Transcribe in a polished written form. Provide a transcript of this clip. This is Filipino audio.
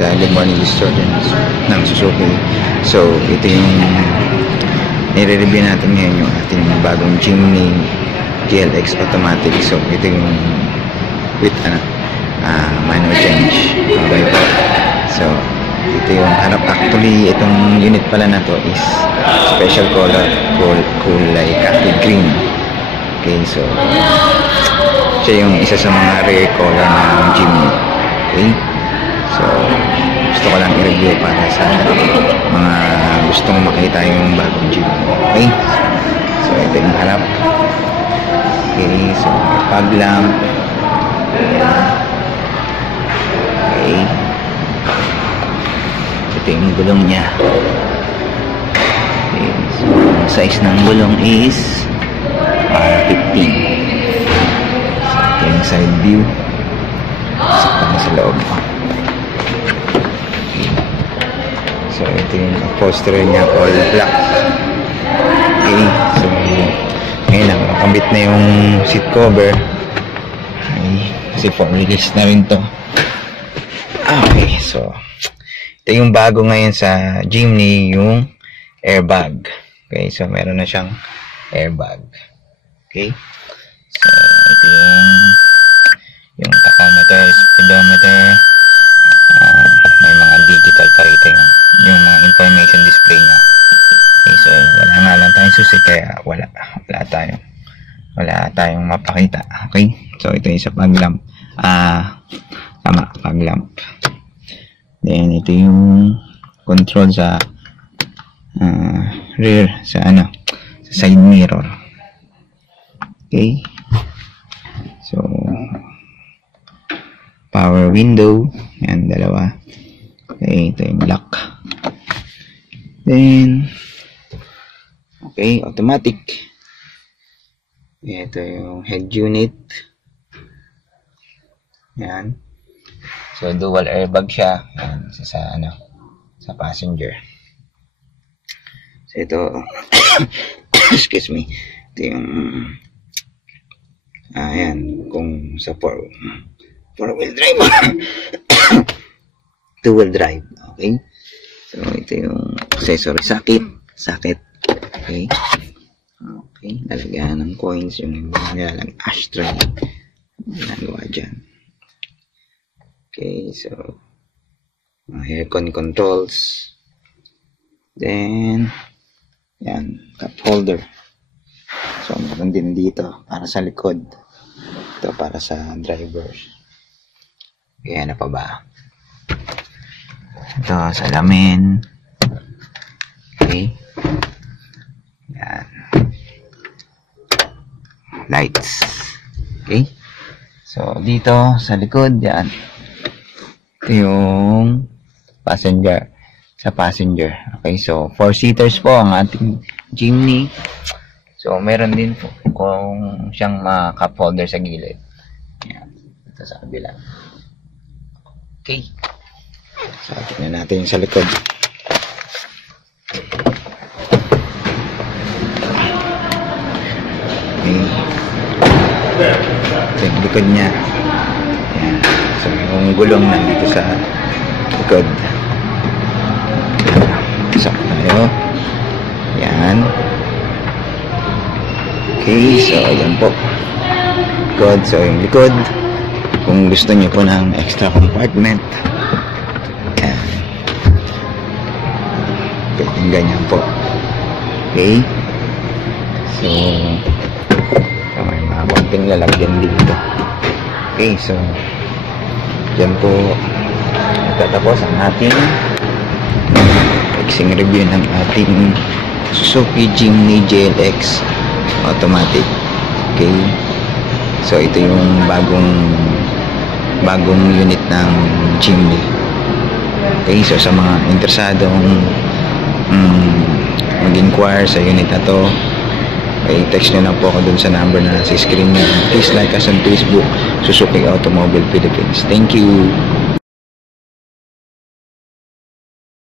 sa Good Morning Store ng Suzuki. So ito yung nire-review natin ngayon, yung ating bagong Jimny GLX automatic. So ito yung with manual change. Okay po. So ito yung harap. Actually itong unit pala na to is special color, kulay coffee green. Okay, so siya yung isa sa mga rare color ng Jimny. Okay, so gusto ko lang i-review para sa mga gustong makita yung bagong Jimny. Okay, so ito yung harap. Okay, so fog lamp. Okay, ito yung gulong niya. Okay, so ang size ng gulong is 15. So ito yung side view. Sakta sa loob. Okay. So ito yung upholstery niya, all black. Okay, so ngayon nakakabit na yung seat cover. Okay, kasi for release na rin to. Okay, so ito yung bago ngayon sa Jimny, yung airbag. Okay, so meron na siyang airbag. Okay, so ito yung tachometer, speedometer, may mga digital pa rito yung mga information display niya. Okay, so wala nga lang tayong susi, kaya wala tayong mapakita. Okay, so ito yung sa fog lamp. Tama, fog lamp. Then ito yung control sa rear, sa side mirror. Okay, so power window, yan, dalawa. Okay, ito yung lock. Then okay, automatic. Ito yung head unit. Yan. So dual airbag siya. Yan, sa passenger. So ito excuse me. Ito yung ayan, kung sa four-wheel drive. Two-wheel drive. Okay. So ito yung accessory, socket. Okay. Okay, lalagyan ng coins, yung nilalang ashtray. Ginagawa dyan. Okay, so aircon controls. Then yan, cup holder. So meron din dito para sa likod. Ito para sa drivers. Okay, ano pa ba? Ito, salamin. Okay. Yan. Lights. Okay. So dito sa likod, yan. Ito yung passenger. Sa passenger. Okay, so 4-seaters po ang ating Jimny. So meron din po kung siyang cup holder sa gilid. Yan. Ito sa kabila. Okay. So tignan natin yung sa likod. Okay. Ito yung likod niya. Yan. So yung gulong nandito sa likod. So tayo. Yan. Okay, so ayan po. Likod. So yung likod, kung gusto niyo po ng extra compartment, yan, pwedeng ganyan po. Okay, so may mga konting lalagyan dito. Okay, so dyan po nagtatapos ang ating fixing review ng ating Suzuki Jimny GLX automatic. Okay, so ito yung bagong unit ng Jimny. Okay, so sa mga interesadong mag-inquire sa unit na to, okay, text nyo na po ako dun sa number na sa screen nyo. Please like us on Facebook, Suzuki Automobile Philippines. Thank you.